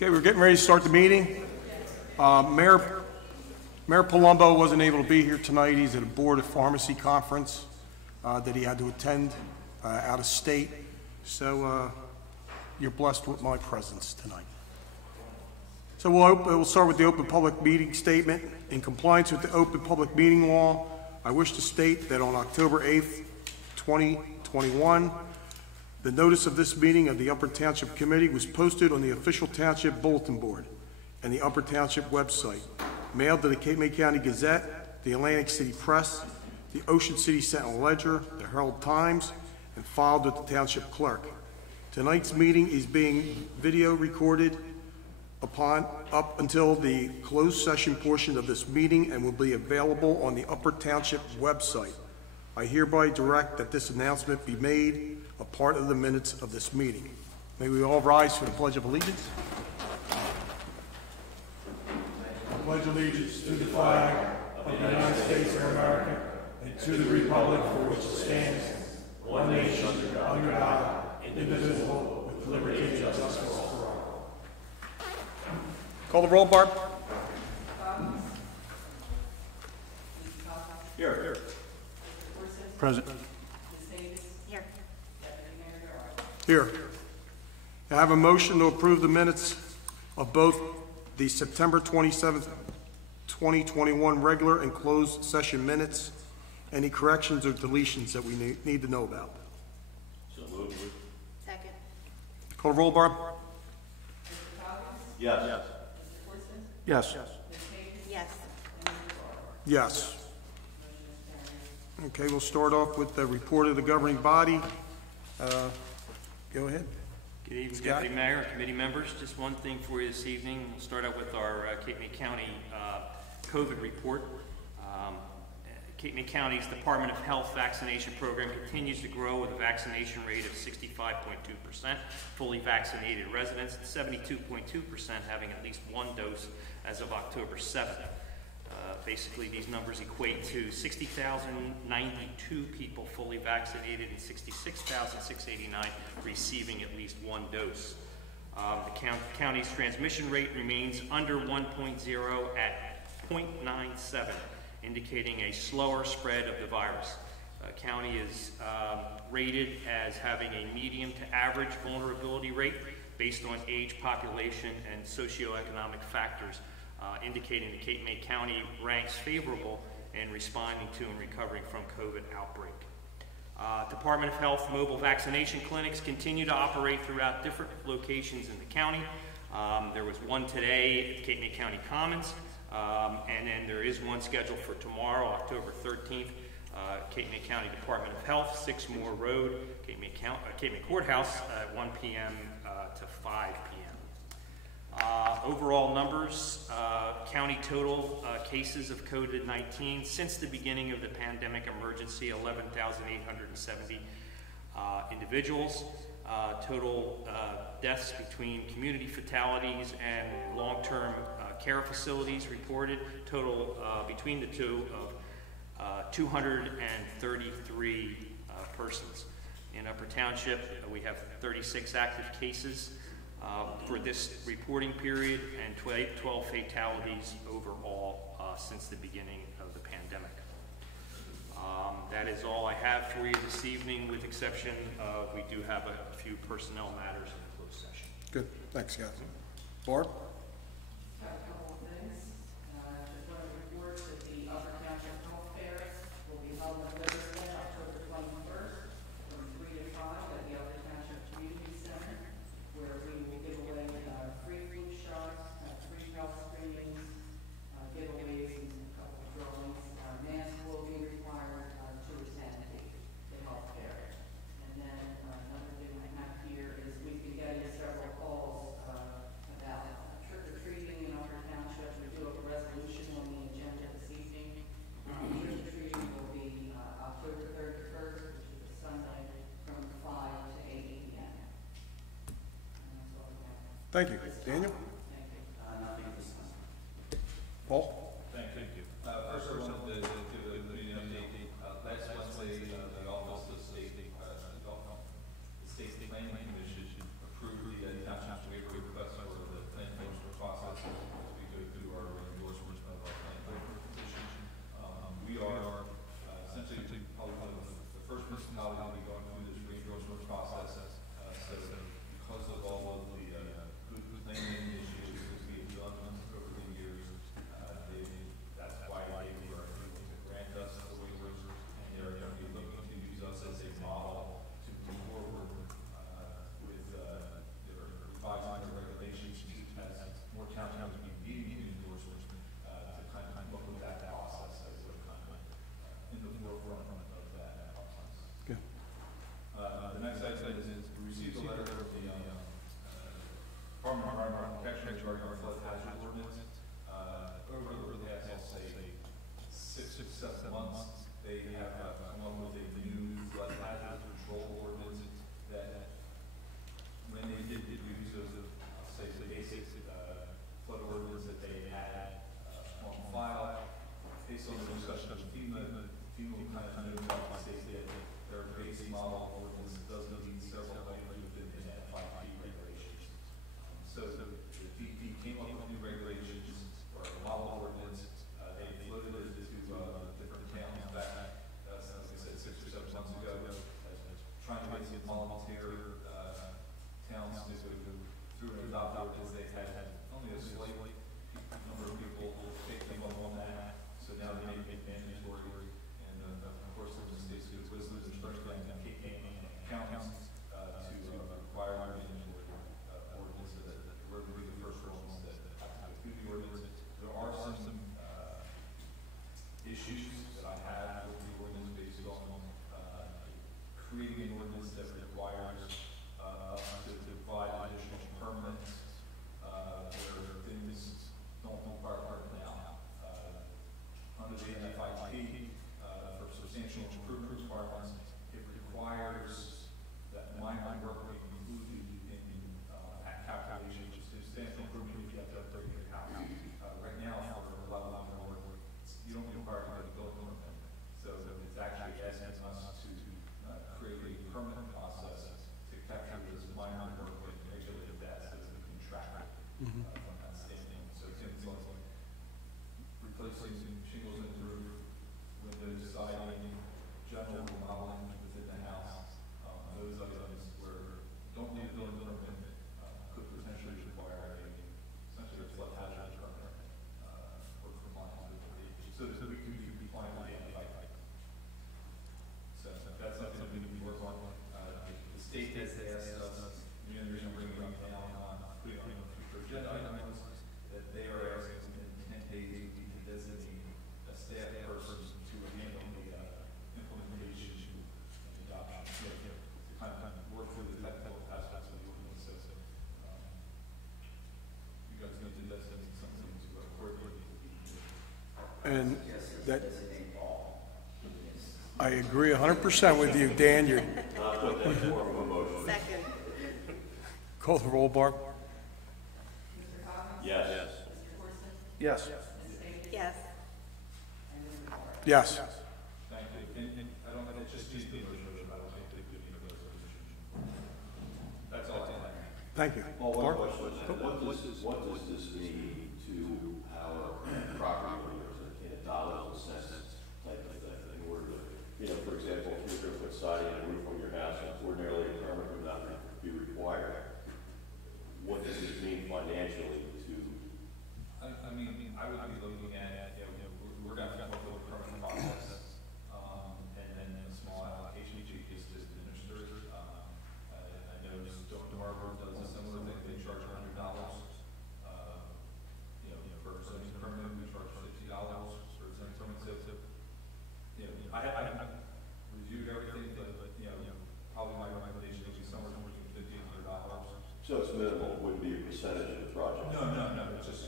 Okay, we're getting ready to start the meeting. Mayor Palumbo wasn't able to be here tonight. He's at a Board of Pharmacy conference that he had to attend out of state. So you're blessed with my presence tonight. So we'll start with the open public meeting statement. In compliance with the open public meeting law, I wish to state that on October 8th, 2021, the notice of this meeting of the Upper Township Committee was posted on the official Township Bulletin Board and the Upper Township website, mailed to the Cape May County Gazette, the Atlantic City Press, the Ocean City Sentinel-Ledger, the Herald Times, and filed with the Township Clerk. Tonight's meeting is being video recorded up until the closed session portion of this meeting and will be available on the Upper Township website. I hereby direct that this announcement be made a part of the minutes of this meeting. May we all rise for the Pledge of Allegiance. I pledge allegiance to the flag of the United States of America and to the republic for which it stands, one nation, under God, indivisible, with liberty and justice for all. Call the roll, Barb. Here. Present. Here. I have a motion to approve the minutes of both the September 27th, 2021 regular and closed session minutes. Any corrections or deletions that we need to know about? So moved. Second. Call the roll, Barb. Yes. Yes. Yes. Yes. Okay, we'll start off with the report of the governing body. Go ahead. Good evening, Deputy Mayor, committee members. Just one thing for you this evening. We'll start out with our Cape May County COVID report. Cape May County's Department of Health vaccination program continues to grow with a vaccination rate of 65.2% fully vaccinated residents and 72.2% having at least one dose as of October 7th. Basically, these numbers equate to 60,092 people fully vaccinated and 66,689 receiving at least one dose. The county's transmission rate remains under 1.0 at 0.97, indicating a slower spread of the virus. County is rated as having a medium to average vulnerability rate based on age, population, and socioeconomic factors, indicating that Cape May County ranks favorable in responding to and recovering from COVID outbreak. Department of Health mobile vaccination clinics continue to operate throughout different locations in the county. There was one today at Cape May County Commons, and then there is one scheduled for tomorrow, October 13th, Cape May County Department of Health, 6 Moore Road, Cape May Courthouse at 1 p.m. to 5 p.m. Overall numbers, county total cases of COVID-19 since the beginning of the pandemic emergency, 11,870 individuals. Total deaths between community fatalities and long-term care facilities reported, total between the two of 233 persons. In Upper Township, we have 36 active cases for this reporting period and 12 fatalities overall since the beginning of the pandemic. That is all I have for you this evening, with exception of we do have a few personnel matters in the closed session. Good. Thanks, guys. Barb? A couple of things. Just want to report that the Upper Township Health Fair will be held on Thursday, October 21st, from 3 to 5 at the Upper Township Community Center, where we will give away free flu shots, free health screenings, giveaways, and a couple of drawings. Masks will be required to attend the health fair. And then another thing I have here is we've been getting several calls about trick-or-treating in Upper Township. We do have a resolution on the agenda this evening. Trick-or-treating will be October 31st, which is a Sunday, from 5 to 8 p.m. And that's all I have. Thank you. Daniel? Thank you. Nothing at this time. Paul? Thank you. First, I wanted to give a community update. Last Wednesday, the Office of State Planning Commission approved the township waiver request for the Plan based on the discussion of FEMA will kind of notify the state that their base model ordinance does meet several items within the FIP regulations. So the DEP came up with new regulations or a model ordinance. They floated it to different towns back, as I said, 6 or 7 months ago, trying to get some volunteer towns to go through and adopt ordinance. They had only a slight number of people take them up on that. So now they make it mandatory, and of course, there's the state's good wisdom and strength and counties to require mandatory ordinance so that we're going to be the first ones that have to go through the ordinance. There are some issues that I have with the ordinance based on creating an ordinance that requires us to provide additional permits where things don't require permit now. Under the FIP, for substantial improvement requirements, it requires that minor work be included in calculations. Substantial improvement, you have to upgrade your house. Right now, for a level of work, you don't require to get a building permit. So it's actually asking us to create a permanent process to capture this minor work and regulate that so that we can track it from that standpoint. So things like replacing shingles in the roof, windows, siding, general remodeling within the house, those items where you don't need a building permit could potentially require essentially a flood hazard permit for compliance with the so that we can be compliant with the FIP. So that's something that we need to work on. The state has asked us, the only reason I'm bringing it up now, putting it on the future agenda item was that they are asking in 10 days to designate a staff person to handle the implementation and adoption, to kind of work through the technical aspects of the ordinance. So you guys need to designate something to coordinate. And that, I agree 100% with you, Dan. You're, Second. call the roll, Barb. Yes. Yes. Yes. Yes. Thank you. And I don't know, it just needs to be a resolution. I don't think we need a resolution. That's all I have. Thank you. Well, one Barb? question, what does this mean to our property owners in dollars and cents type of thing? In order to, for example, if you're going to put siding and roof on your house, and ordinarily a permit would not be required. What does this mean financially to? I mean, I would be looking at, we're going to have to go through a permanent process, and then a small allocation each is just administered. I know Stone Harbor does a similar thing. They charge $100. For a zoning permit, we charge $50 for a zoning permit. So, I reviewed everything, but probably my recommendation would be somewhere between $50 and $100. So it's minimal, wouldn't be a percentage of the project? No, it's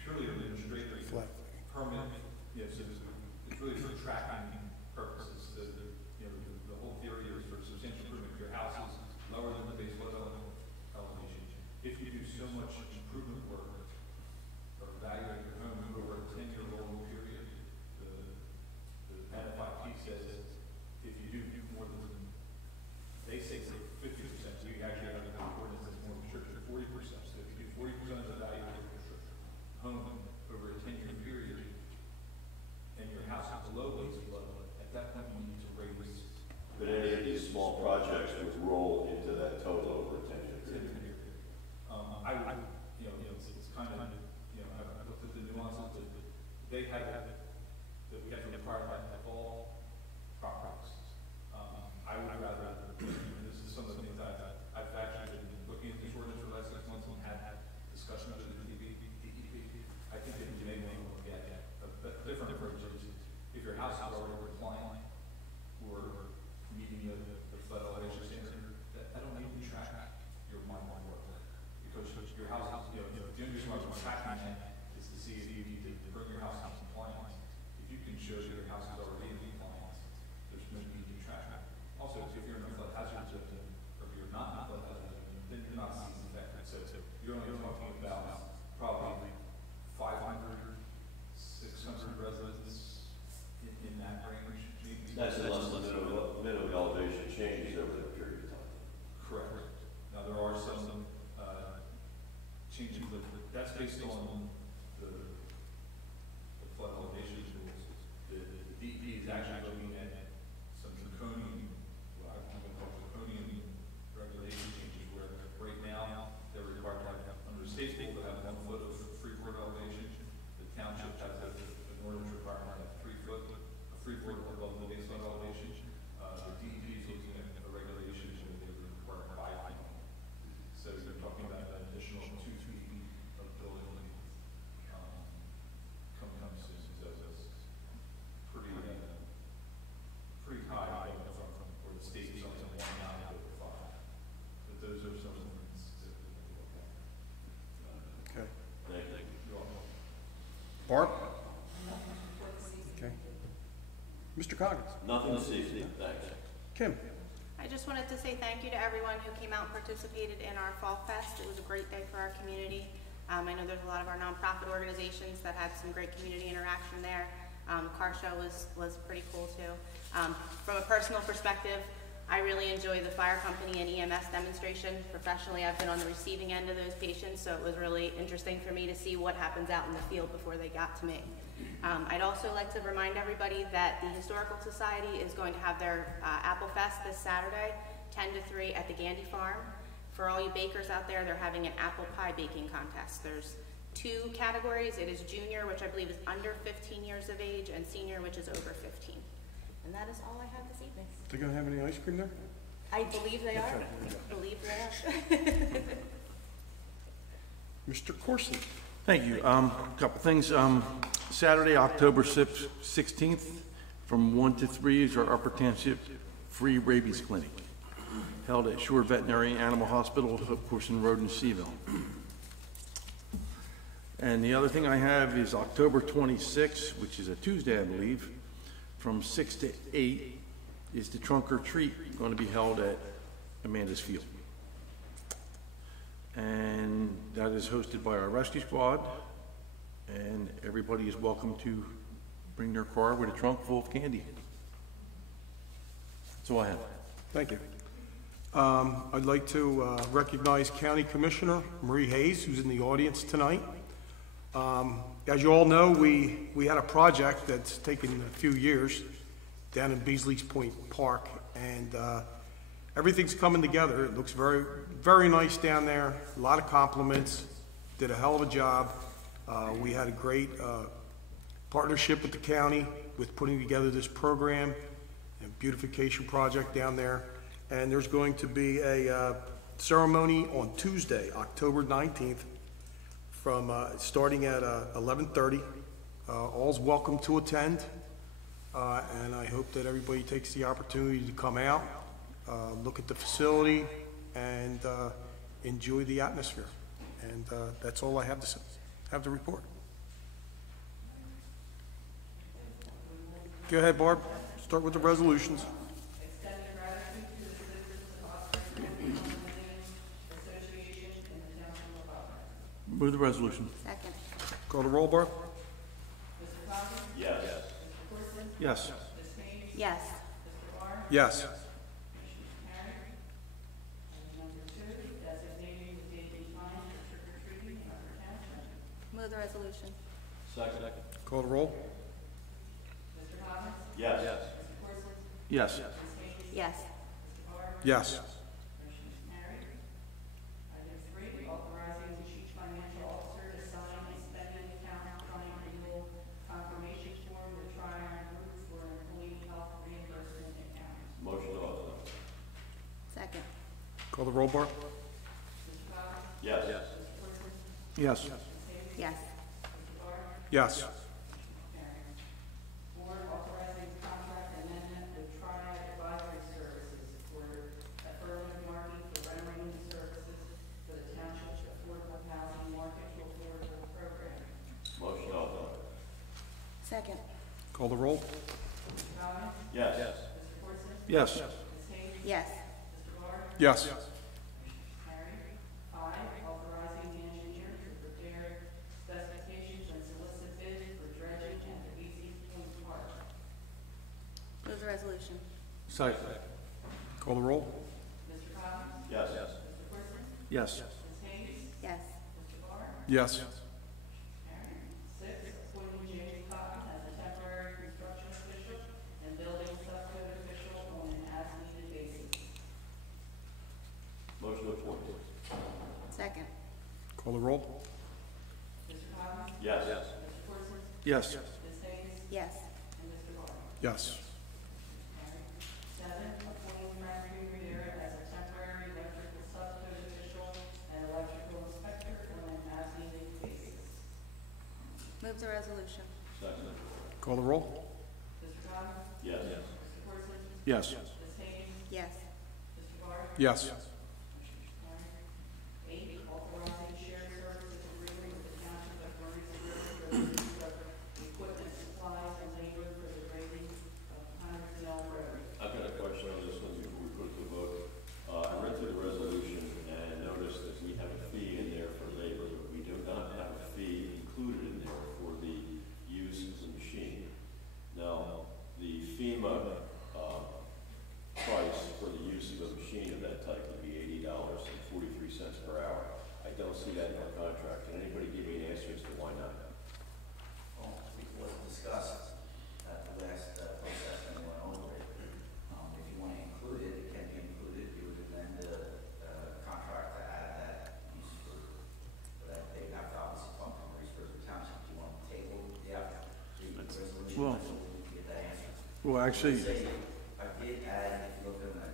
purely administrative permit. So it's really for tracking purposes. The whole theory is for substantial improvement. If your house is lower than the base flood elevation, if you do so much improvement work or evaluate your home over a 10-year rolling period, the NFIP says if you do more than, they say 50%, you actually have an ordinance that's more restricted, 40%. So if you do 40% of the value of your home over a 10-year period, and your house is below base flood, at that point you need to raise. But any of these small projects would roll into that total over a 10-year period. It's kind of, I looked at the nuances, but they have it, that we have to require that all properties. I would rather, and this is some of the things I've actually been looking at this ordinance for the last 6 months and had discussion with the DEP. I think that you may want to look at a different approach. If your house is already compliant or meeting the flood elevation standard, I don't need to track your minor work. Because your house, the only reason why we're tracking that is to see if you need to bring your house in compliance. If you can show that your house is already in compliance, there's no need to track it. Also, if you're in a flood hazard zone, or if you're not in a flood hazard zone, then you're not season affected. So you're only talking about probably 500, 600 residents based on the flood elevation tools. The DEP is actually looking at some draconian, what I'm going to call draconian regulation changes, where right now they're required to have, under state law, to have 1 foot of freeboard elevation. The township has an ordinance requirement of 3 foot, a freeboard above the baseline elevation. The DEP is looking at a regulation that they require 5 feet. So you're talking about an additional 2 feet of building come soon. So that's pretty high from where the state is on 1.9 to 5. But those are some of the things that we can look at. Okay. You're welcome. Barb? Okay. Mr. Coggins? Nothing this evening, thanks. Kim? I just wanted to say thank you to everyone who came out and participated in our Fall Fest. It was a great day for our community. I know there's a lot of our nonprofit organizations that had some great community interaction there. Car show was pretty cool too. From a personal perspective, I really enjoy the fire company and EMS demonstration. Professionally, I've been on the receiving end of those patients, so it was really interesting for me to see what happens out in the field before they got to me. I'd also like to remind everybody that the Historical Society is going to have their Apple Fest this Saturday, 10 to 3 at the Gandy Farm. For all you bakers out there, they're having an apple pie baking contest. There's 2 categories. It is junior, which I believe is under 15 years of age, and senior, which is over 15. And that is all I have this evening. They gonna have any ice cream there? I believe they are. Mr. Corson? Thank you. A couple things. Saturday, October 16th, from 1 to 3 is our Upper Township free rabies clinic, held at Shore Veterinary Animal Hospital, Hope Corson Road in Seaville. And the other thing I have is October 26th, which is a Tuesday, I believe, from 6 to 8 is the trunk or treat going to be held at Amanda's Field. And that is hosted by our rescue squad, and everybody is welcome to bring their car with a trunk full of candy. That's all I have. Thank you. I'd like to recognize County Commissioner Marie Hayes, who's in the audience tonight. As you all know, we had a project that's taken a few years down in Beasley's Point Park, and everything's coming together. It looks very, very nice down there. A lot of compliments. Did a hell of a job. We had a great partnership with the county with putting together this program and beautification project down there. And there's going to be a ceremony on Tuesday, October 19th, from starting at 11:30. All's welcome to attend, and I hope that everybody takes the opportunity to come out, look at the facility, and enjoy the atmosphere. And that's all I have to say. Have the report. Go ahead, Barb. Start with the resolutions. Extended gratitude to the citizens of Osprey County Association and the Township of Osprey. Move the resolution. Second. Call the roll, Barb. Mr. Coggins? Yes. Mr. Corson? Yes. Ms. Hayes? Yes. Mr. Barr? Yes. Motion carried. Item number 2, designating the date and time for trick-or-treating in Upper Township. Move the resolution. Second. Call the roll. Mr. Coggins? Yes. Mr. Corson? Yes. Ms. Hayes? Yes. Mr. Barr? Yes. Motion is carried. Item 3, authorizing the chief financial officer to sign a spending account triennial confirmation form with Trion Group for an employee health reimbursement account. Motion to authorize. Second. Call the roll, Barb. Mr. Coggins? Yes. Mr. Corson? Yes. Ms. Hayes? Yes. Mr. Barr? Yes. Carried. 4, authorizing contract amendment with Triad Advisory Services for affirmative marking for renovating services for the township's affordable housing market to affordable program. Motion to authorize. Second. Call the roll. Mr. Coggins? Yes. Mr. Corson? Yes. Ms. Hayes? Yes. Mr. Barr? Yes. Carried. 5, authorizing the engineer to prepare specifications and solicit bids for dredging at the Beasley Point Park. Move the resolution. Second. Call the roll. Mr. Coggins? Yes. Mr. Corson? Yes. Ms. Hayes? Yes. Mr. Barr? Yes. Call the roll. Mr. Thomas? Yes. Mr. Corson? Yes. Ms. Hayes? Yes. And Mr. Barr? Yes. 7, appointing Frank Rivera as a temporary electrical subcode official and electrical inspector on an as-needed basis. Move the resolution. Second. Call the roll. Mr. Thomas? Yes. Mr. Corson? Yes. Ms. Hayes? Yes. Mr. Barr? Yes. 8, authorizing shared services agreement with the Township of Murrysville for the use of equipment, supplies, and labor for the grading of Huntersville Road. I've got a question on this one before we put it to vote. I read through the resolution and noticed that we have a fee in there for labor, but we do not have a fee included in there for the use of the machine. Now, the FEMA price for the use of a machine of that type would be $80.43 per hour. I don't see that in our contract. Can anybody give me an answer as to why not? Well, it was discussed at the last process and went over it. If you want to include it, it can be included. You would amend the contract to add that use for that. They have to obviously talk to Murrysville Township. Do you want to table the resolution? Well- So we can get that answer. Well, actually, I did add, if you look in the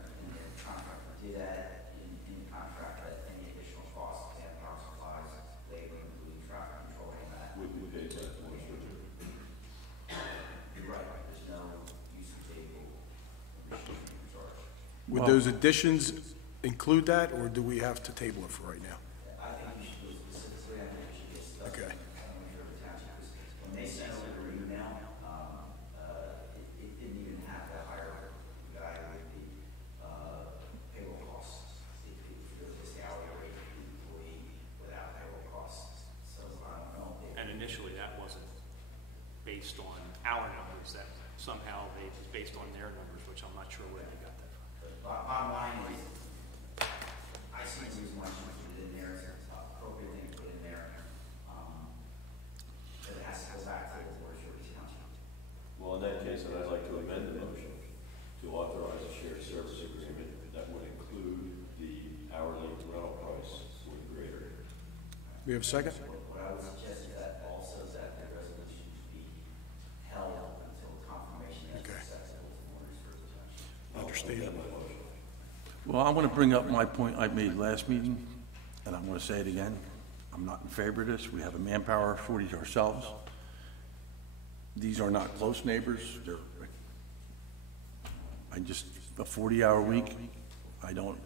contract, I did add in the contract that any additional costs, manpower, supplies, labor, including traffic control, and that. We paid that for sure. You're right, there's no use of table machine in charge. Would Well- those additions include that, or do we have to table it for right now? I think we should go specifically, I think we should discuss. Okay. Under the township, because when they sent over their email, it didn't even have to hire the guy with the, payroll costs. It was just the hourly rate of the employee without payroll costs. So I don't know. And initially, that wasn't based on our numbers, that somehow it was based on their numbers, which I'm not sure where they got that from. The bottom line is, I see the reason why you put it in there, it's an appropriate thing to put in there. But it has to go back to the board of township. Well, in that case, then I'd like to amend the motion to authorize a shared service agreement that would include the hourly rental price for the grader. We have a second? What I would suggest is that also that the resolution be held until confirmation is Okay. acceptable to owners for the township. Understandable. well, I want to bring up my point I made last meeting, and I'm going to say it again. I'm not in favor of this. We have a manpower shortage ourselves. These are not close neighbors. They're, a 40-hour week, I don't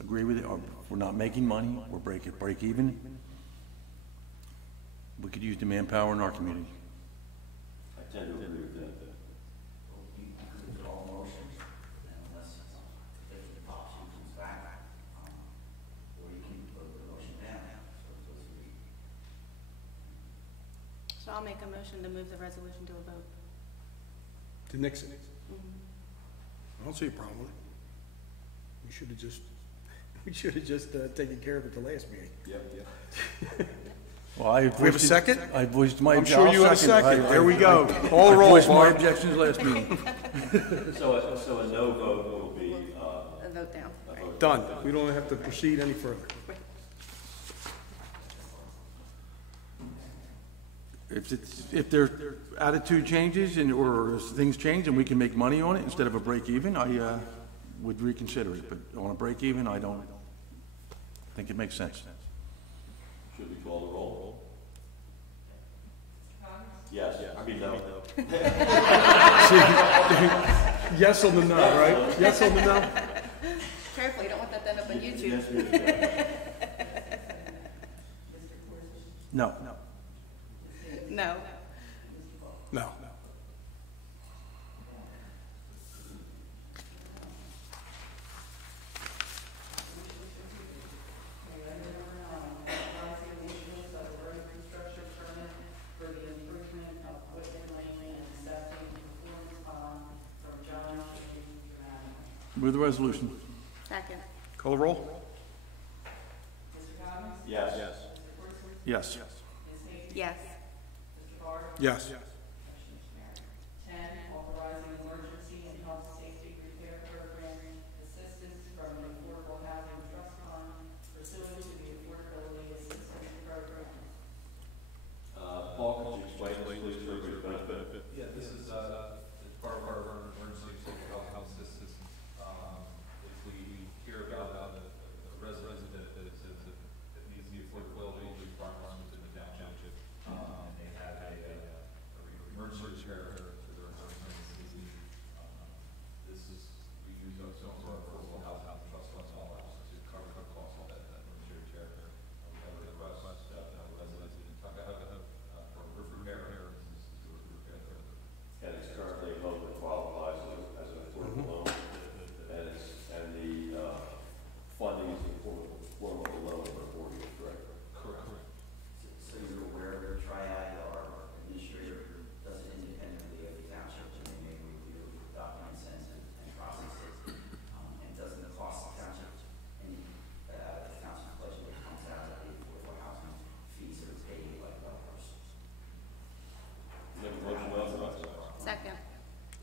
agree with it. We're not making money. We're break even. We could use the manpower in our community. I tend to agree with that. You could withdraw motions unless if the option comes back, or you can vote the motion down. So it's supposed to be. So I'll make a motion to move the resolution to a vote. To Nixon? I don't see a problem with it. We should have just taken care of it the last meeting. Yep. Well, I We have a voiced it- second? I voiced my. I'm sure I'll you have a second. There we go. Call I roll, voiced my Barb. objections last meeting. So a no vote will be, A vote down. Right. Done. We don't have to proceed any further. If their attitude changes or things change and we can make money on it instead of a break even, I would reconsider it. But on a break even, I don't think it makes sense. should we call the roll? Thomas? Yes. I mean, no. Yes on the no, right? Yes on the no? Careful, you don't want that to end up on YouTube. Yes, we do. No. No. No. Authorizing the issuance of a road construction permit for the improvement of Whitman Lane and accepting the performance bond from John J. Brown. Move the resolution. Second. Call the roll? Mr. Thomas? Yes. Mr. Corson? Yes. Ms. Hayes? Yes. Mr. Barr? Yes. Motion is carried. 10, authorizing emergency and health safety repair program assistance from the Affordable Housing Trust Fund pursuant to the Affordability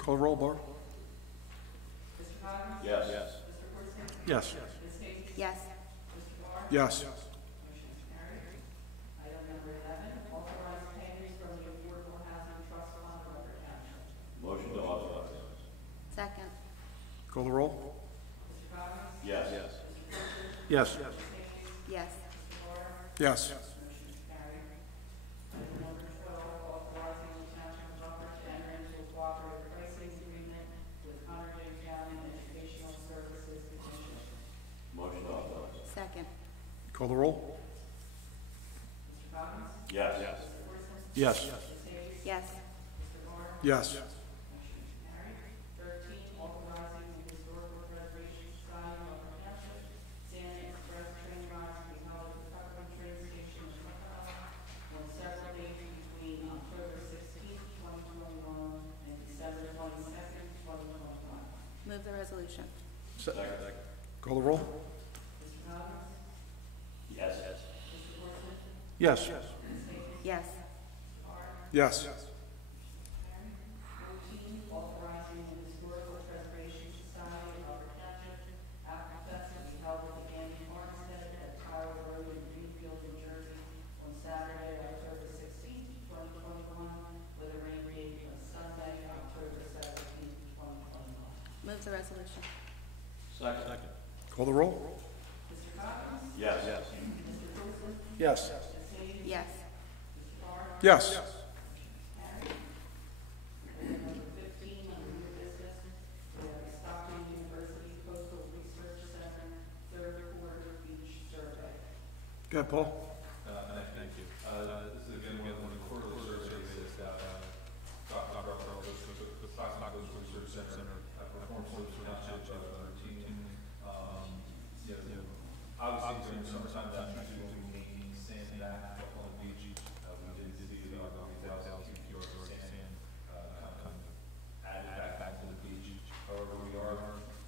Call the roll, Barb. Mr. Coggins? Yes. Mr. Corson? Yes. Ms. Casey? Yes. Mr. Barr? Yes. Motion is carried. Item number 11, authorize payments from the Affordable Housing Trust Fund of Upper Township. Motion to authorize. Second. Call the roll. Mr. Coggins? Yes. Yes. Yes. Mr. Barr? Yes. Motion is carried. Item number 12, authorizing the Township of Upper to enter into a cooperative pricing agreement with Hunter County Educational Services Commission. Motion to authorize. Second. Call the roll. Mr. Coggins? Yes. Mr. Corson? Yes. Ms. Casey? Yes. Mr. Barr? Yes. Motion is carried. 13, authorizing the Historical Preservation Society of Upper Township Santa Express train rides to be held at the Tuckerton train station in Tuckahoe on several dates between October 16th, 2021 and December 22nd, 2021. Move the resolution. Second. Call the roll. Mr. Coggins? Yes. Mr. Corson? Yes. Ms. Casey? Yes. Mr. Barr? Yes. 14, authorizing the Historical Preservation Society of Upper Township Apple Fest to be held at the Andy Farmstead at Tyler Road in Greenfield, New Jersey on Saturday, October 16th, 2021, with a rain date of Sunday, October 17th, 2021. Move the resolution. Second. Call the roll. Mr. Coggins? Yes. Mr. Wilson? Yes. Ms. Hayes? Yes. Mr. Barr? Yes. Carried. Item number 15, under new business, we have the Stockton University Coastal Research Center third quarter beach survey. Go ahead, Paul. Thank you. This is again one of the quarterly surveys that Dr. Barrow, the Stockton Coastal Research Center performs for the township of routine. Obviously during the summertime, that's usually when we maintain sand back up on the beach. We did see about 30,000 cubic yards of sand kind of added back to the beach. However, we are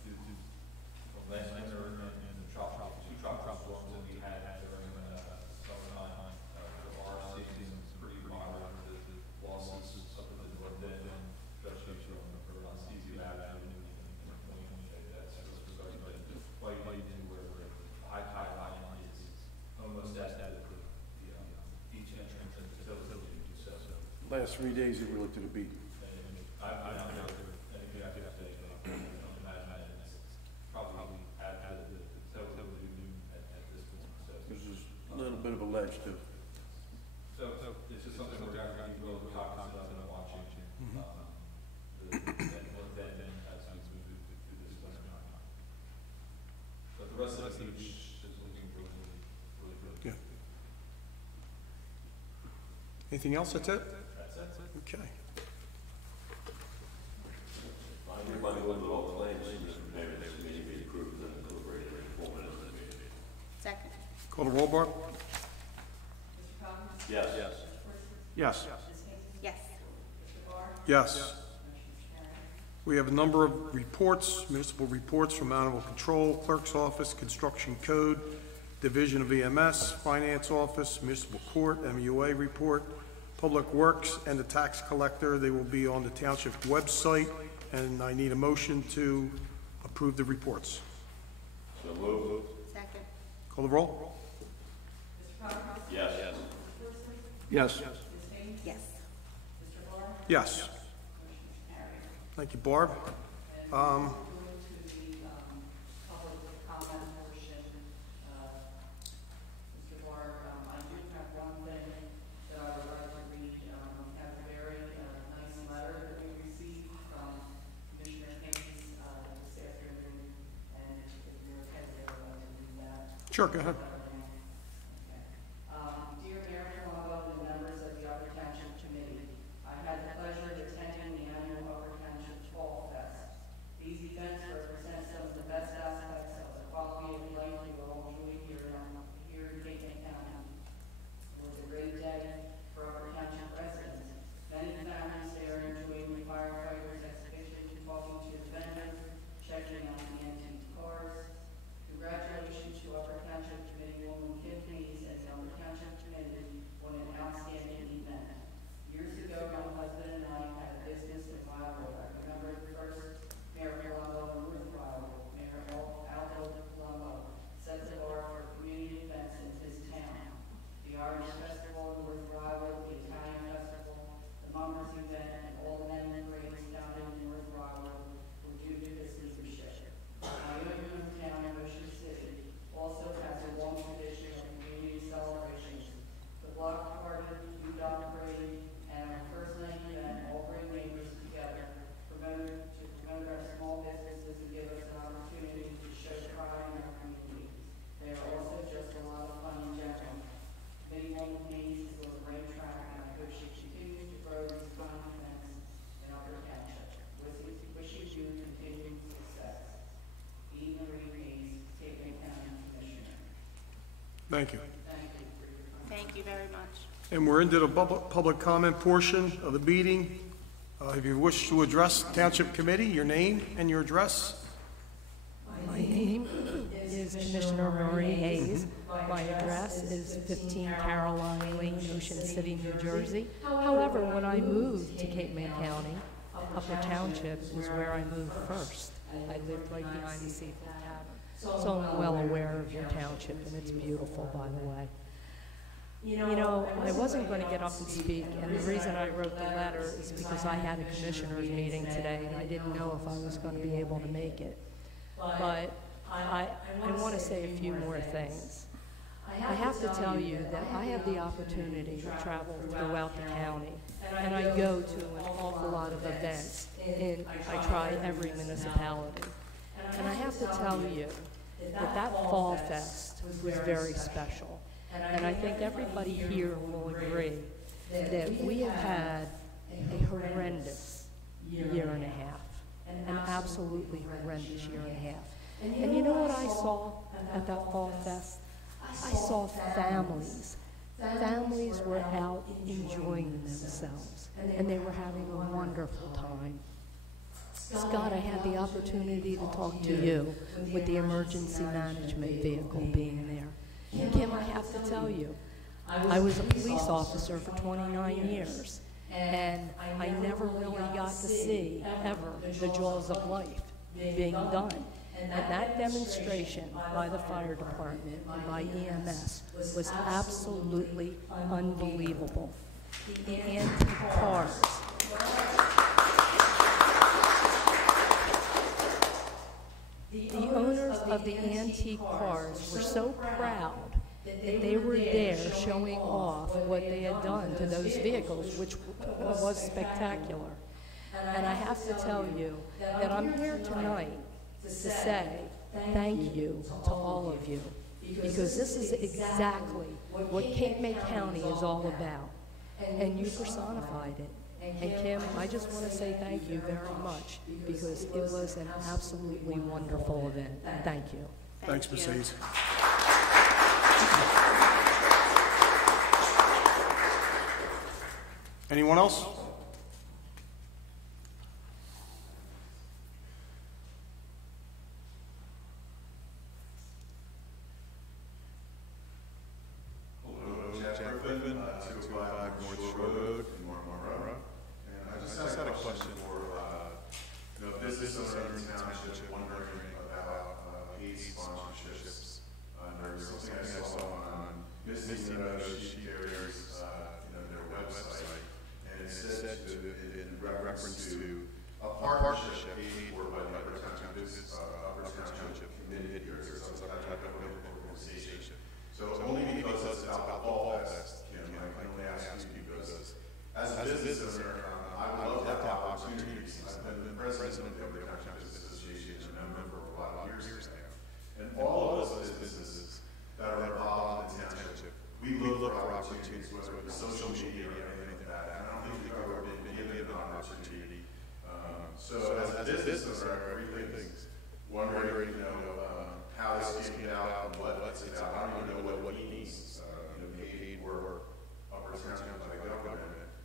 due to the last winter and the two tropical storms that we had during summertime, there are seeing some pretty moderate losses up in the north end, especially around CZ Avenue and Point. That's starting to fight into where high tide line is almost at the beach entrance and facility. So, Last 3 days we looked at the beach. I'm not out there, and if you have to say, I don't imagine it's probably at the noon at this point. So, This is a little bit of a ledge too. so it's just something we're going to be real cognizant of and watching. Then as we move through this winter time. But the rest of the beach is looking really good. Yeah. Anything else? That's it? That's it. Okay. I move by the order of all claims, Mr. Mayor, this meeting be approved and deliberated in full minutes of the meeting. Second. Call the roll, Barb. Mr. Coggins? Yes. Mr. Corson? Yes. Ms. Casey? Yes. Mr. Barr? Yes. Motion is carried. We have a number of reports, municipal reports from Animal Control, Clerk's Office, Construction Code, Division of EMS, Finance Office, Municipal Court, MUA report, Public Works, and the Tax Collector. They will be on the township website, and I need a motion to approve the reports. So move. Second. Call the roll? Mr. Coggins? Yes. Mr. Corson? Yes. Ms. Hayes? Yes. Mr. Barr? Yes. Motion is carried. Thank you, Barb. And going to the public comment portion, Mr. Barr, I do have one thing that I would like to read. We have a very nice letter that we received from Commissioner Hayes this afternoon, and if you're okay, I would like to read that. Sure, go ahead. Dear Mayor Colombo and members of the Upper Township Committee, I had the pleasure of attending the annual Upper Township Fall Fest. These events represent some of the best aspects of the quality of life we all enjoy here in Dayton County. It was a great day for Upper Township residents. Many families there enjoying the firefighters exhibition, talking to the vendors, checking out the antique cars. Congratulations to Upper Township Committee Thank you. Thank you very much. And we're into the public comment portion of the meeting. If you wish to address Township Committee, your name and your address. My name is Commissioner Marie Hayes. My address is 15 Caroline Lane, Ocean City, New Jersey. However, when I moved to Cape May County, Upper Township is where I moved first. I lived right behind the Seafood Tavern. So I'm well aware of your township, and it's beautiful, by the way. You know, I wasn't going to get up and speak, and the reason I wrote the letter is because I had a commissioners meeting today, and I didn't know if I was going to be able to make it. But I want to say a few more things. I have to tell you that I have the opportunity to travel throughout the county, and I go to an awful lot of events, and I try every municipality. And I have to tell you that that Fall Fest was very special. And I think everybody here will agree that we have had a horrendous year and a half, an absolutely horrendous year and a half. And you know what I saw at that Fall Fest? I saw families. Families were out enjoying themselves, and they were having a wonderful time. Scott, I had the opportunity to talk to you with the emergency management vehicle being there. Kim, I have to tell you, I was a police officer for 29 years, and I never really got to see, ever, the jaws of life being done. And that demonstration by the fire department and by EMS was absolutely unbelievable. The antique cars. The owners of the antique cars were so proud that they were there showing off what they had done to those vehicles, which was spectacular. And I have to tell you that I'm here tonight to say thank you to all of you, because this is exactly what Cape May County is all about, and you personified it. And Kim, I just want to say thank you very much, because it was an absolutely wonderful event. Thank you. Thanks, Ms. Hayes. Anyone else?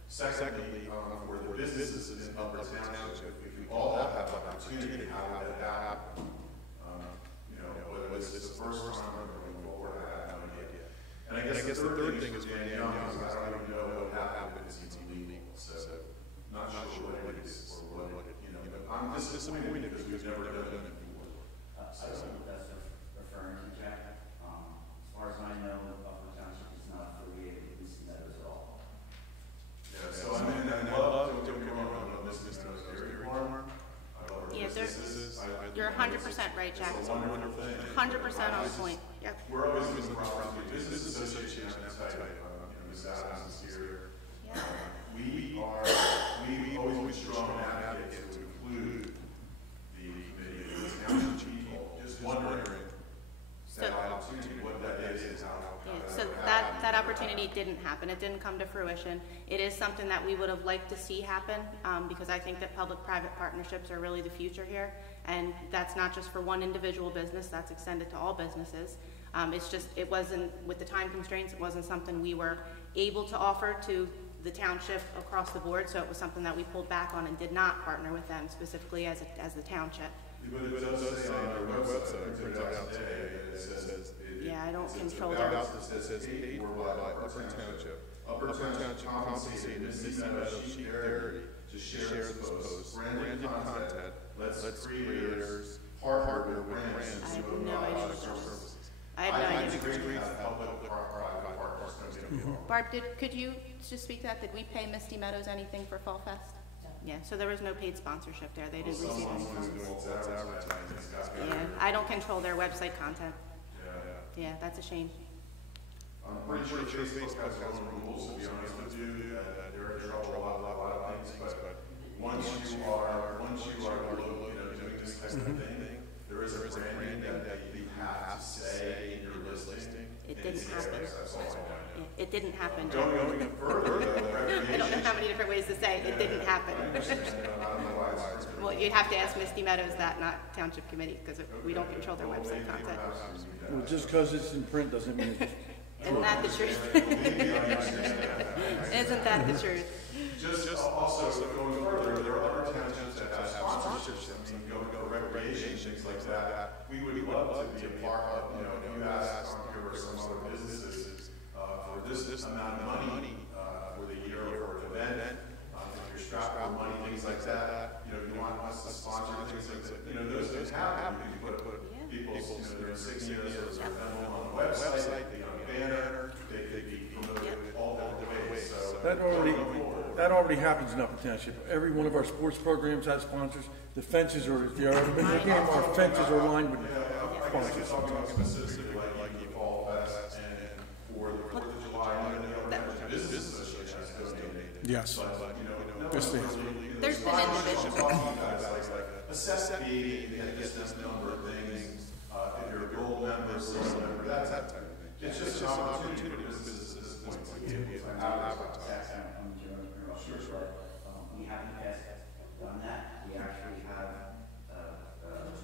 Secondly, for the businesses in Upper Township, if we all have opportunity, how would that happen? Whether it's the first time or going forward, I have no idea. And I guess the third thing is when young, because I don't even know what happened is it's illegal. So, not sure what it is or what it, but I'm just disappointed because we've never done it before. I don't know what that's referring to, Jack. As far as I know, Upper Township is not affiliated with Lucy Meadows at all. Yeah, so I mean, I love, don't get me wrong, this is no dairy farm. Yeah, you're 100% right, Jack. It's a wonderful thing. 100% on point. Yep. We're always in the property business association, appetite, Ms. Adams is here. Yeah. We always been strong advocates to include the committee and the township people. Just wondering that opportunity, what that is, how. So that opportunity didn't happen. It didn't come to fruition. It is something that we would have liked to see happen, because I think that public-private partnerships are really the future here, and that's not just for one individual business, that's extended to all businesses. It's just, it wasn't, with the time constraints, it wasn't something we were able to offer to the township across the board, so it was something that we pulled back on and did not partner with them specifically as the township. But it does say on our website, I printed out today, it says. Yeah, I don't control their. their. It says paid for by Upper Township. Upper Township compensated Misty Meadow Sheep Dairy to share this post. Branded content lets creators partner with brands I to have no idea what that is. services. I have no idea. It's great to have public private partners come together. Barb, could you just speak to that? Did we pay Misty Meadows anything for Fall Fest? Yeah, so there was no paid sponsorship there. They didn't receive any funds. Yeah, I don't control their website content. Yeah, that's a shame. I'm pretty sure Facebook has its own rules, to be honest with you, that they're in trouble a lot of things, but once you are, doing this type of thing, there is a branding that you have to say in your listing. It didn't happen. That's all I know. Yeah, it didn't happen. Going further, I don't know how many different ways to say it. It didn't happen. Well, you'd have to ask Misty Meadows that, not Township Committee, because we don't control their website content. Well, just because it's in print doesn't mean it's Isn't that the truth? Isn't that the truth? Just also going further, there are other townships that have sponsorships and go recreation, things like that. We would love to be a part of, if you ask Conquer or some other businesses for this amount of money for the year or for an event, if you're strapped with money, things like that, you want us to sponsor things like that, those happen. You can put people's, their insignias or their emblem on the website, they on a banner, they could be promoted all different ways, so. that already happens in Upper Township. Every one of our sports programs has sponsors. The fences are, if you've ever been to a game, our fences are lined with sponsors. Talking specifically like the Fall Fest and for the 4th of July, the Business Association has donated. Yes. Yes, they have. There's been individuals. Assess the fee, and get this number of things, if you're a gold member, silver member, that type of thing. It's just an opportunity for businesses at this point to get Sure. We haven't done that. We actually have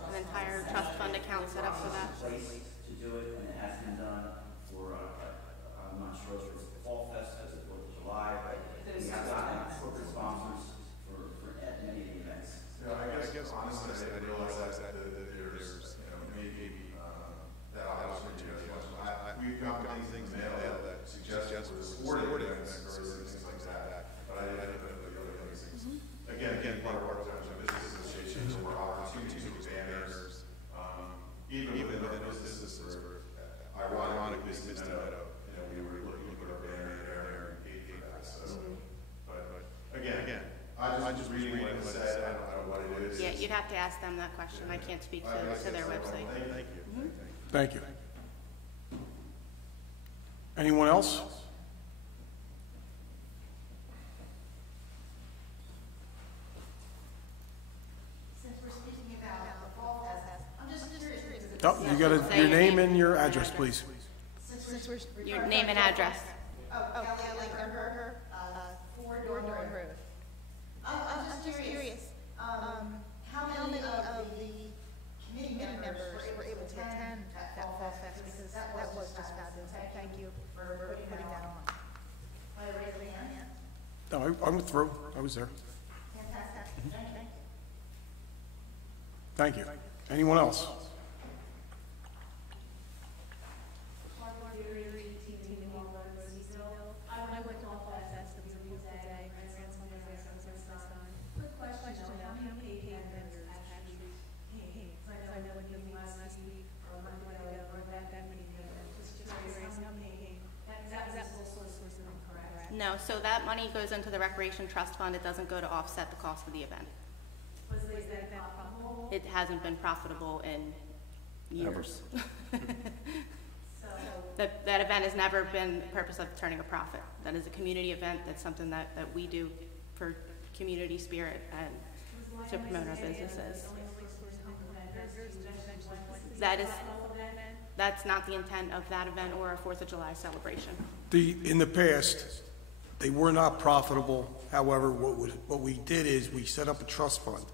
An entire trust fund account set up for that. place to do it, and it has been done for, I'm not sure if it's the Fall Fest, as the 4th of July, but we have gotten corporate sponsors for at many of the events. I guess honestly, I didn't realize that there's, maybe that opportunity as much. We've got things in the mail that suggest for sporting events or things like that, but I didn't know the other things. Again, part of our business associations or opportunities with banners, even within our businesses, ironically, Misty Meadow, we were looking to put our banner there and paid for that. So, but again, I just reading what it said. I don't know what it is. Yeah, you'd have to ask them that question. I can't speak to their website. Thank you. Thank you. Anyone else? Since we're speaking about the Fall Fest, I'm just curious. Oh, you got your name and your address, please. Since we're Your name and address. Kelly Berger, 4 Dorn Road. I'm just curious, how many of the committee members were able to attend that Fall Fest? Because that was just fabulous. Thank you for putting that on. Want to raise your hand? No, I went through. I was there. Fantastic. Thank you. Anyone else? I went to all five fest, it was a real day, I ran some of my son. Quick question, how many paid vendors actually came? I know when you last week, or a month ago, or that many vendors, just curious, how many came? That was also a source of incorrect. No, so that money goes into the Recreation Trust Fund. It doesn't go to offset the cost of the event. Was that profitable? It hasn't been profitable in years. That event has never been the purpose of turning a profit. That is a community event. That's something that we do for community spirit and to promote our businesses. That's not the intent of that event or a 4th of July celebration. In the past, they were not profitable. However, what we did is we set up a trust fund.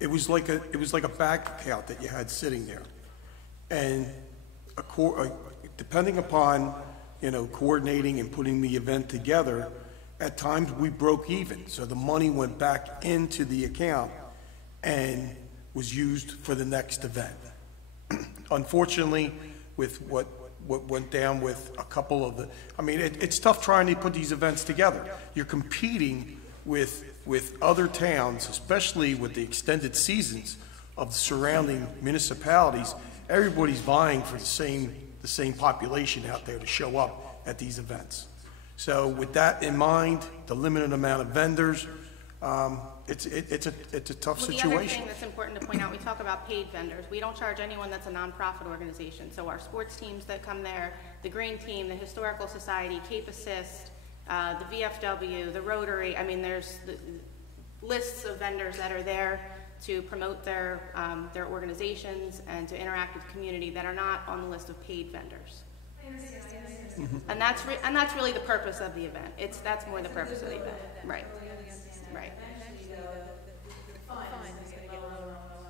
It was like a bank account that you had sitting there, and depending upon, coordinating and putting the event together, at times we broke even. So the money went back into the account and was used for the next event. Unfortunately, with what went down with a couple of it's tough trying to put these events together. You're competing with other towns, especially with the extended seasons of the surrounding municipalities. Everybody's vying for the same population out there to show up at these events. So with that in mind, the limited amount of vendors, it's a tough Well, the other situation. thing that's important to point out, we talk about paid vendors. We don't charge anyone that's a nonprofit organization. So our sports teams that come there, the Green Team, the Historical Society, Cape Assist, the VFW, the Rotary, there's lists of vendors that are there to promote their organizations and to interact with the community that are not on the list of paid vendors. And that's really the purpose of the event. That's more the purpose of the event. Right.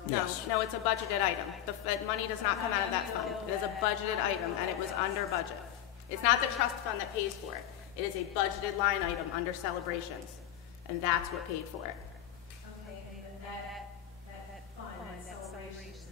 Yes. No, it's a budgeted item. The money does not come out of that fund. It is a budgeted item, and it was under budget. It's not the trust fund that pays for it. It is a budgeted line item under celebrations, and that's what paid for it. Okay, and that fund, that celebrations,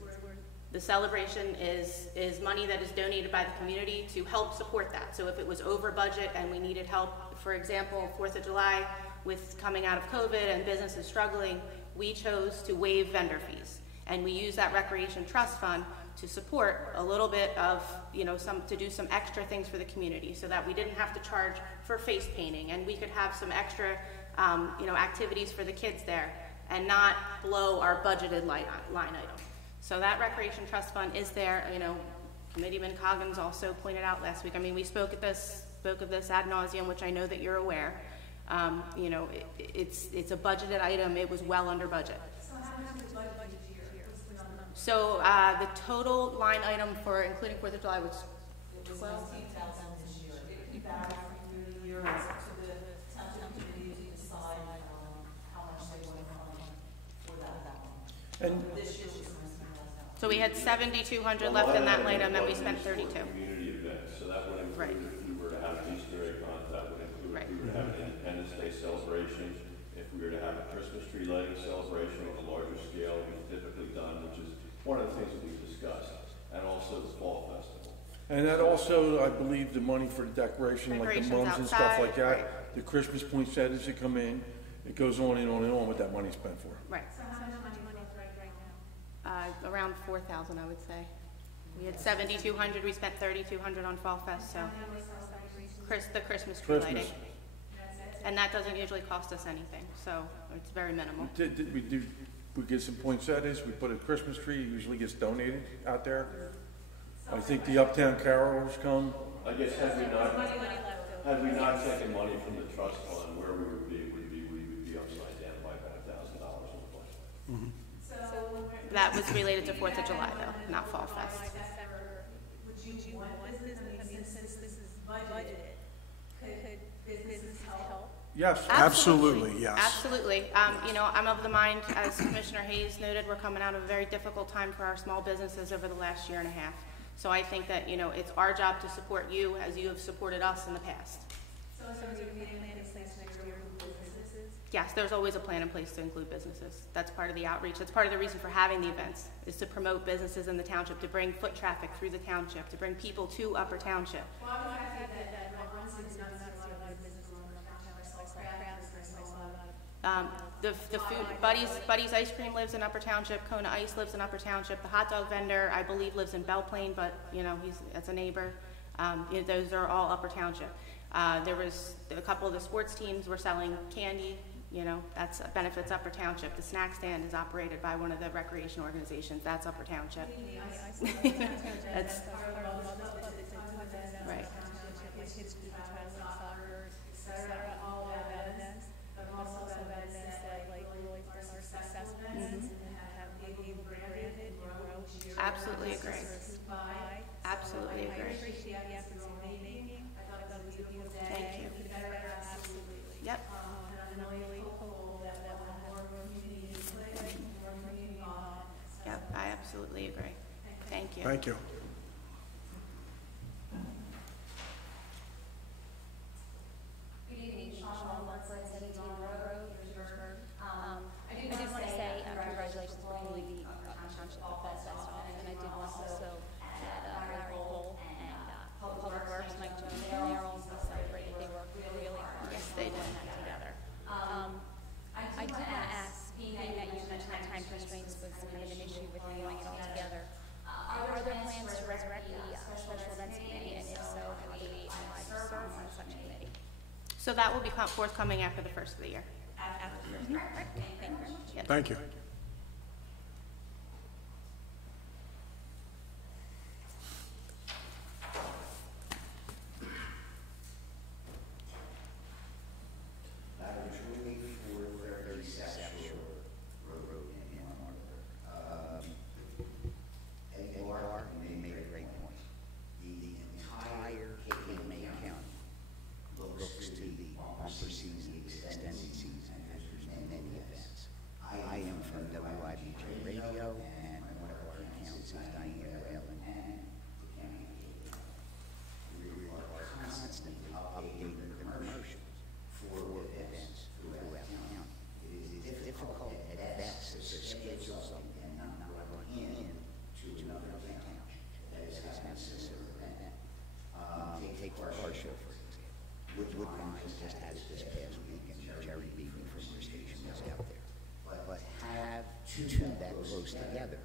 The celebration is money that is donated by the community to help support that. So if it was over budget and we needed help, for example, 4th of July, with coming out of COVID and businesses struggling, we chose to waive vendor fees. And we use that Recreation Trust Fund to support a little bit of, to do some extra things for the community so that we didn't have to charge for face painting and we could have some extra, activities for the kids there and not blow our budgeted line item. So that Recreation Trust Fund is there. Committeeman Coggins also pointed out last week. We spoke of this ad nauseum, which I know that you're aware. It's a budgeted item. It was well under budget. so how much is budget each year? What's the number? So the total line item for including 4th of July was 12,000 this year. It varies from year to year. It's up to the township committee to decide, how much they want to fund for that one. And This year was $9,000. so we had 7,200 left in that line item, and we spent 32. Community events, so that would include Right. if we were to have an Easter egg hunt, that would include Right. if we were to have an Independence Day celebration, if we were to have a Christmas tree lighting celebration on a larger scale we've typically done, which is one of the things that we've discussed, and also the fall festival. And that also, I believe, the money for the decoration, like the Decorations mums and stuff like outside, that, the Christmas poinsettias that come in, it goes on and on and on what that money's spent for. Right. So how much money is left right now? Around 4,000, I would say. We had 7,200. We spent 3,200 on Fall Fest. So the Christmas tree lighting, Christmas. and that doesn't usually cost us anything. So it's very minimal. We get some poinsettias, we put a Christmas tree, it usually gets donated out there. I think the Uptown Carolers come. I guess had we not taken money from the trust fund, where we would be upside down by about $1,000 on the budget. That was related to 4th of July, though, not Fall Fest. Would you want this, since this is budgeted, could businesses help? Yes. Absolutely, yes. Absolutely. I'm of the mind, as Commissioner Hayes noted, we're coming out of a very difficult time for our small businesses over the last year and a half. So I think that, it's our job to support you as you have supported us in the past. So is there a meeting plan in place next year with businesses? Yes, there's always a plan in place to include businesses. That's part of the outreach. That's part of the reason for having the events, is to promote businesses in the township, to bring foot traffic through the township, to bring people to Upper Township. Well, I would say that my one is not necessarily a lot of business on the township, I saw crafts, I saw The food, Buddy's Ice Cream lives in Upper Township, Kona Ice lives in Upper Township, the hot dog vendor, I believe, lives in Belle Plaine, but, that's a neighbor. Those are all Upper Township. There was a couple of the sports teams were selling candy, that's benefits Upper Township. The snack stand is operated by one of the recreation organizations, that's Upper Township. That's, right. Absolutely agree. Absolutely agree. Thank you. Yep. Yep, I absolutely agree. Thank you. Thank you. did want to also add Larry Cole and Public Works, Mike Jones, they're all celebrated. They worked really hard. Yes, they did. Putting that together. I did want to ask, being that you mentioned that time constraints was kind of an issue with doing it all together, are there plans to resurrect the special events committee, and if so, how do we serve on such committee? So that will be forthcoming after the first of the year. After the first year. Thank you very much. Yes. Thank you. Madam Truly, for 30 South Shore Road in Arthur. Eddie Barr made a great point. The entire Cape May County looks to the bumper season, the extended season, and there's many events. I am from WIBJ Radio, and one of our accounts is Diane Whalen, and the county. We are constantly updating the commercials for events throughout the county. It is difficult at best to schedule something and not run into another town that is necessary. Take our show, for example. Woodbines just had it this past week, and Jerry Beebe from our station was out there. But have two that close together,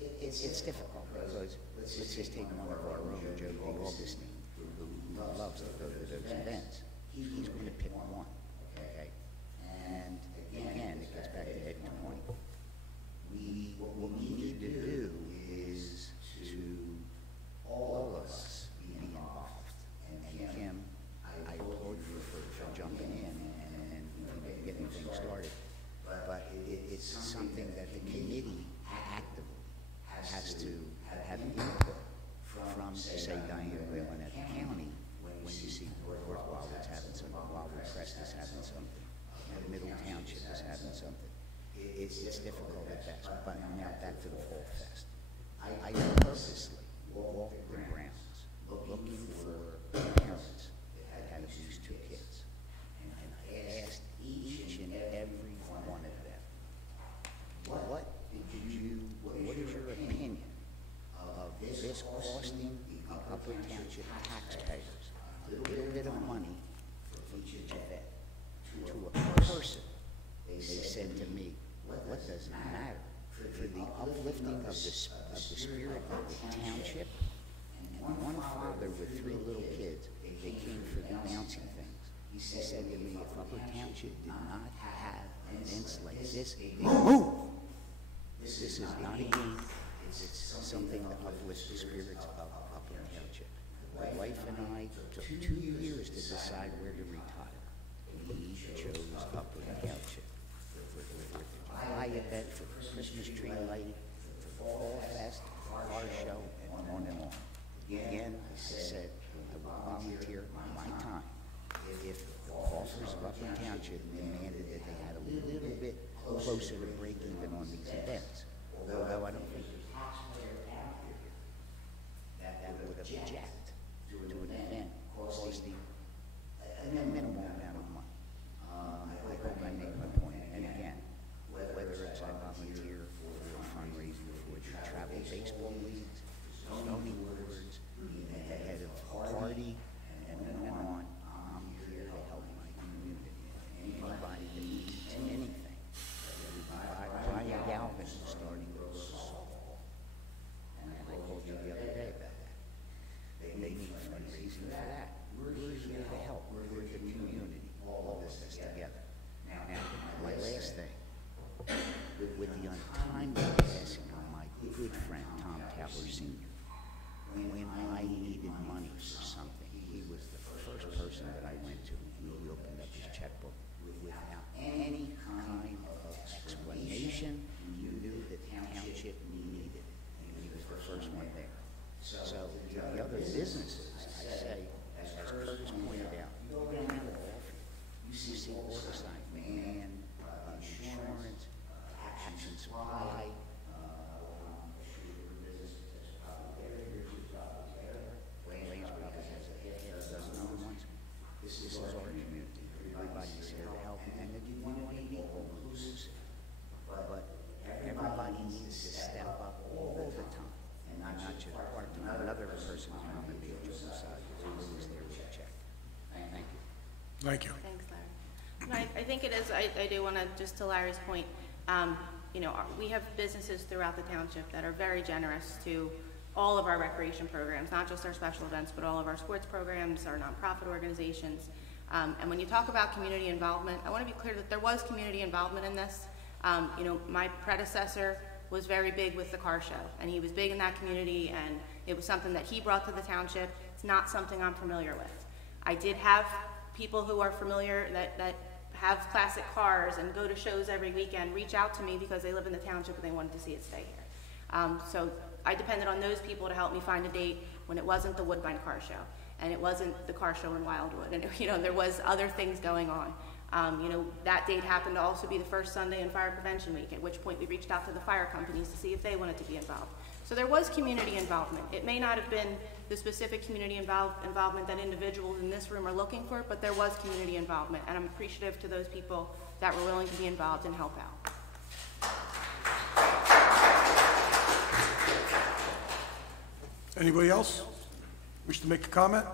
it's difficult, because let's just take one of our own, Joe Augustine, who loves to go to those events. He's going to pick one, okay? And again, it gets back to Ed 20. What we need to do is to all of us be involved. And Kim, I applaud you for jumping in and getting things started. But it's something that the committee actively has to have input from, say, Diane Whalen at the county, when you see North Wildwood's having something, Wildwood Crest is having something, Middle Township is having something. It's difficult at best. But now back to the Fall Fest. I purposely walked the grounds looking for parents that had abused two kids. And I asked each and every one of them, what is your opinion of this costing the Upper Township taxpayers a little bit of money for each event? To a person, they said to me, what does it matter? For the uplifting of the spirit of the township. And one father with 3 little kids, they came for the bouncing things. He said to me, if Upper Township did not have events like this, they move. This is not a game. It's something that uplifts the spirits of Upper Township. My wife and I took 2 years to decide where to retire. We chose Upper Township. For the July event, for Christmas tree lighting, for Fall Fest, car show, and on and on. Again, I said, I will volunteer my time if the coffers of Upper Township demanded that they had a little bit closer to break even on these events. Although I don't think the taxpayer out here that would object to an event costing a minimal amount of money. I hope I make my point. And again, whether it's I volunteer for fundraising for the travel baseball leagues, zoning boards, the head of party, and on, I'm here to help my community. Anybody that needs anything. Brian Galvin is starting softball. And I told you the other day about that. Thank you. Thanks, Larry. No, I think it is, I do want to, just to Larry's point, you know, we have businesses throughout the township that are very generous to all of our recreation programs, not just our special events, but all of our sports programs, our nonprofit organizations. And when you talk about community involvement, I want to be clear that there was community involvement in this. You know, my predecessor was very big with the car show, and he was big in that community, and it was something that he brought to the township. It's not something I'm familiar with. I did have people who are familiar that have classic cars and go to shows every weekend reach out to me because they live in the township and they wanted to see it stay here. So I depended on those people to help me find a date when it wasn't the Woodbine Car Show and it wasn't the car show in Wildwood, and you know, there was other things going on. You know, that date happened to also be the first Sunday in Fire Prevention Week, at which point we reached out to the fire companies to see if they wanted to be involved. So there was community involvement. It may not have been the specific community involvement that individuals in this room are looking for, but there was community involvement, and I'm appreciative to those people that were willing to be involved and help out. Anybody else wish to make a comment?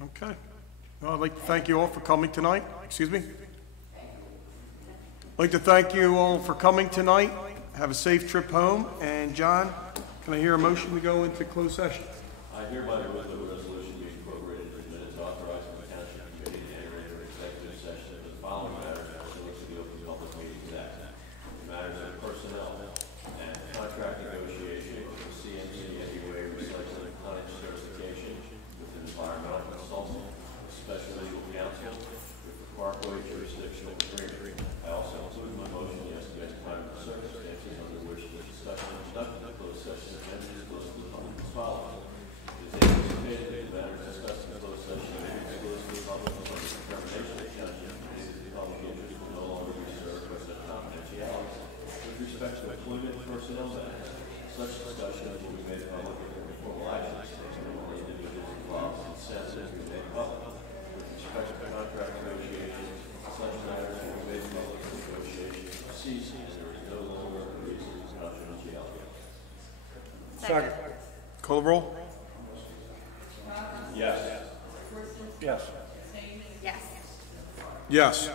Okay. Well, I'd like to thank you all for coming tonight. Excuse me? I'd like to thank you all for coming tonight. Have a safe trip home. And John, can I hear a motion to go into closed session? I hereby move that the resolution be incorporated in the minutes authorizing the township committee to enter into executive session for the following matters pursuant to the Open Public Meetings Act. The matters of personnel and contract negotiation with the CNCWA recycling tonnage certification with an environmental consultant, a special legal counsel with the Parkway jurisdictional agreement. I also include in my motion yesterday's time and circumstances under which the discussion and conduct of closed session agenda is closed to the public as follows. It is anticipated that the matters discussed in closed session may be disclosed to the public until the determination of the township committee that the public interest will no longer be served by such confidentiality. With respect to employment and personnel matters, such discussions will be made public and formal actions taken by the individuals involved in consent will be made public. With respect to contract negotiations, such matters will be made public and negotiations cease and there is no longer a reason for confidentiality. Second. Call the roll. Yes. Yes. Yes. Yes.